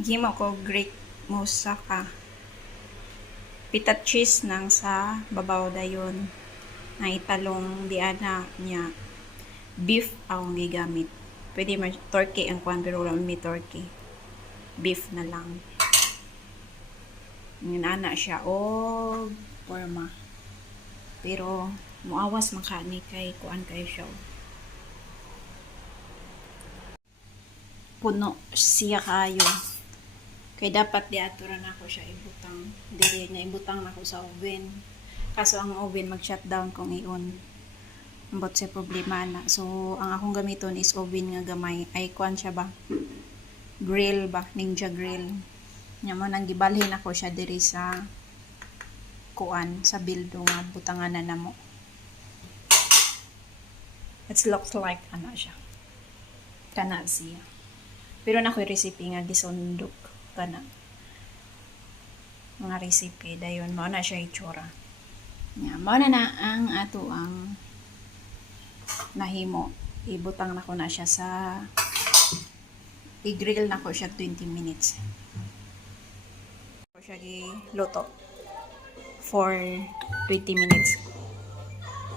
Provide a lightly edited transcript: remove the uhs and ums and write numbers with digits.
Gimo ko Greek moussaka. Pita cheese nang sa babaw dayon. Na italong diana niya. Beef ang gigamit. Pwede man turkey ang kwan pero wala may turkey. Beef na lang. Nginana siya og porma. Pero muawas makani kay kuan kay siya. Puno siya kayo. Kay dapat di atura na ako siya ibutang. Dili nga ibutang na ako sa oven. Kaso ang oven mag-shutdown kung iyon. Ambot sa problema na. So, ang akong gamiton is oven nga gamay. Ay, kuan siya ba? Grill ba? Ninja grill. Nya mo nang gibalhin ako siya diri sa kuan sa bildo nga butangan na namo. It looks like ano siya. Kana siya. Pero na ko'y recipe nga gisundok kana. Mga recipe dayon mo na siya itsura. Nya mo na ang ato ang nahimo. Ibutang na ko na siya sa i-grill na ko siya 20 minutes. Ko siya giluto for 20 minutes.